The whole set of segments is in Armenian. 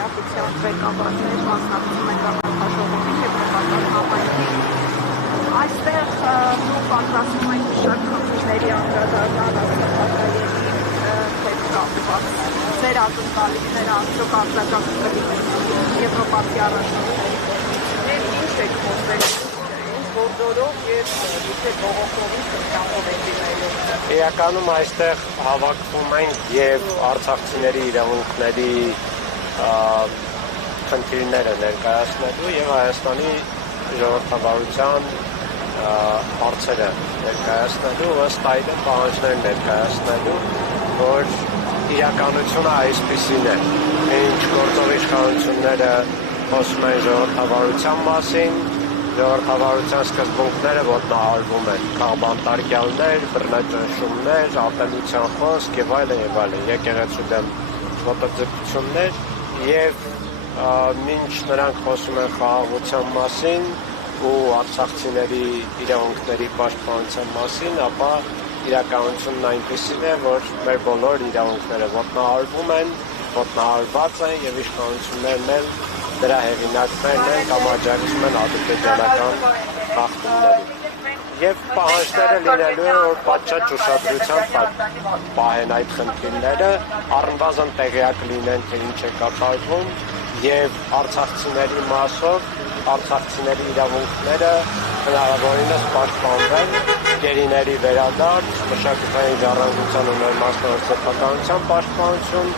տիրապետության ղեկավարներ մասնակցում են գաղափարժողովին և նպատակ համայնքի։ Այստեղ պատրաստում են շատ խնդիրների անդրադառնալ աստղաբաների հետ կապված։ Ձեր ակնկալիքները արդյոք արձագանք կլինեն եվրոպացի առաջնորդների։ Եվ ինչ եք խոսել գործորով և իթե բողոքովի սրտամով է դիմելով։ Իրականում այստեղ հավաքվում են և արցախցիների իրավունքների խնդիրները ներկայացնելու և Հայաստանի ժողովրդավարության հարցերը ներկայացնելու, ըստ այդմ պահանջներ ներկայացնելու, որ իրականությունը այսպիսին է, ինչ գործող իշխանությունները խոսում են ժողովրդավարության մասին, ժողովրդավարության սկզբունքները ոտնահարվում են, քաղբանտարկյալներ, բռնաճնշումներ, ատելության խոսք և այլն, եկեղեցու դեմ ոտնձգություններ և մինչ նրանք խոսում են խաղաղության մասին ու արցախցիների իրավունքների պաշտպանության մասին, ապա իրականությունն այնպիսին է, որ մեր բոլոր իրավունքները ոտնահարվում են, ոտնահարված են և իշխանություններն էլ դրա հեղինակներն են կամ աջակցում են ադրբեջանական խախտումներին։ Եվ պահանջները լինելու է, որ պատշաճ ուշադրությամբ պահեն այդ խնդիրները, առնվազն տեղյակ լինեն, թե ինչ է կատարվում և արցախցիների մասով արցախցիների իրավունքները հնարավորինս պաշտպանվեն, գերիների վերադարձ, մշակութային ժառանգության ու նորմացնող սեփականության պաշտպանություն,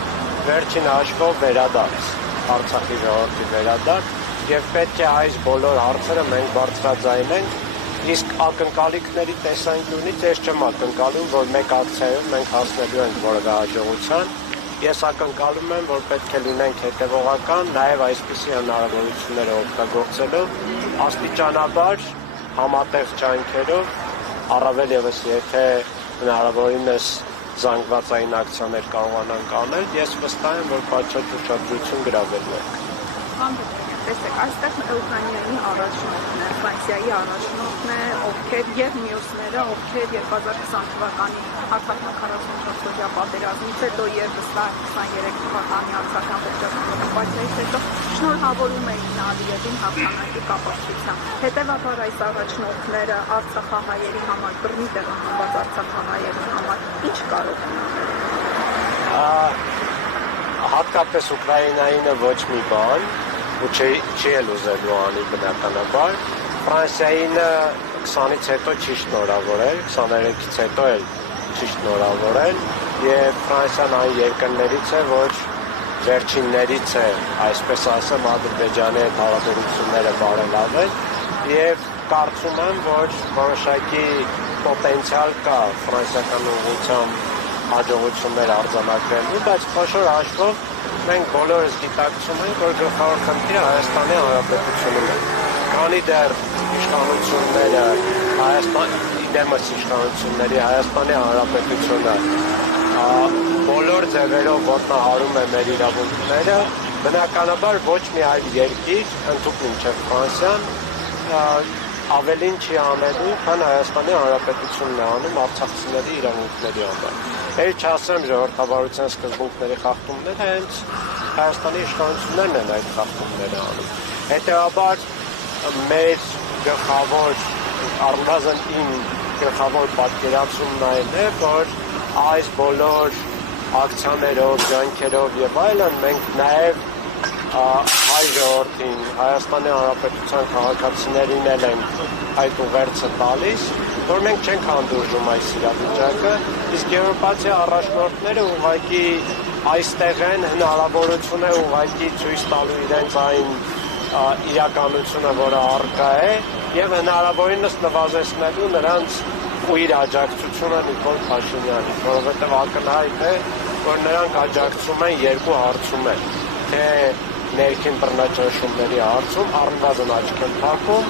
վերջին հաշվով վերադարձ, Արցախի ժողովրդի վերադարձ և պետք է այս բոլոր հարցերը մենք բարձրաձայնենք, իսկ ակնկալիքների տեսանկյունից ես չեմ ակնկալում, որ մեկ ակցիայով մենք հասնելու ենք որևէ հաջողության, ես ակնկալում եմ, որ պետք է լինենք հետևողական, նաև այսպիսի հնարավորությունները օգտագործելով, աստիճանաբար համատեղ ջանքերով, առավել ևս եթե հնարավորինս զանգվածային ակցիաներ կարողանանք անել, ես վստահ եմ, որ պատշաճ ուշադրություն գրավելու ենք։ Տեսեք, այստեղ Ուկրաինայի առաջնորդն է, Ֆրանսիայի առաջնորդն է, ովքեր և մյուսները, ովքեր 2020 թվականի հարձակման 44-օրյա պատերազմից հետո ևս 23 թվականի արցախյան ողջական օկուպացիայից հետո շնորհավորում էին Ալիևին հաղթանակի կապակցությամբ։ Հետևաբար այս առաջնորդները արցախահայերի համար, բռնի տեղահանված արցախահայերի համար ինչ կարող են անել։ Հատկապես Ուկրաինայինը ոչ մի բան, ու չի էլ ուզելու անի բնականաբար, Ֆրանսիայինը 20-ից հետո չի շնորհավորել, 23-ից հետո էլ չի շնորհավորել և Ֆրանսիան այն երկրներից է, որ վերջիններից է, այսպես ասեմ, Ադրբեջանի հետ հարաբերությունները բարելավել և կարծում եմ, որ որոշակի պոտենցիալ կա ֆրանսիական ուղղությամբ հաջողություններ արձանագրելու, բայց խոշոր հաշվով մենք բոլորս գիտակցում ենք, որ գլխավոր խնդիրը Հայաստանի Հանրապետությունում է։ Քանի դեռ իշխանությունները, դեմս իշխանությունների Հայաստանի Հանրապետությունը բոլոր ձևերով ոտնահարում է մեր իրավունքները, բնականաբար ոչ մի այլ երկիր, ընդհանուր մինչև Ֆրանսիան, ավելին չի անելու, քան Հայաստանի Հանրապետությունն է անում արցախցիների իրավունքների համար։ Էլ չասեմ ժողովրդավարության սկզբունքների խախտումները, հենց Հայաստանի իշխանություններն են այդ խախտումները անում։ Հետևաբար մեր գլխավոր, առնվազն իմ գլխավոր պատկերացումն այն է, որ այս բոլոր ակցիաներով, ջանքերով և այլն մենք նաև հայ ժողովրդին, Հայաստանի Հանրապետության քաղաքացիներին էլ ենք այդ ուղերձը տալիս, որ մենք չենք հանդուրժում այս իրավիճակը, իսկ եվրոպացի առաջնորդները ուղղակի այստեղ են, հնարավորություն է ուղղակի ցույց տալու իրենց այն իրականությունը, որը առկա է, և հնարավորինս նվազեցնելու նրանց ու իր աջակցությունը Նիկոլ Փաշինյանին, որովհետև ակնհայտ է, որ նրանք աջակցում են երկու հարցում են, թե ներքին բռնաճնշումների հարցում առնվազն աչք են փակում,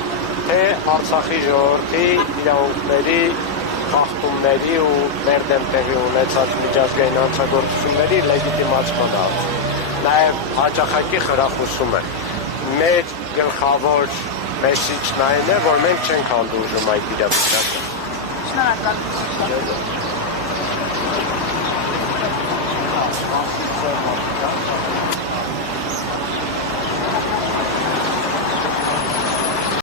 թե Արցախի ժողովրդի իրավունքների խախտումների ու մեր դեմ տեղի ունեցած միջազգային հանցագործությունների լեգիտիմացման հարցում։ Նաև հաճախակի խրախուսում է։ Մեր գլխավոր մեսիջն այն է, որ մենք չենք հանդուրժում այդ իրավիճակը։ Շնորհակալ եմ։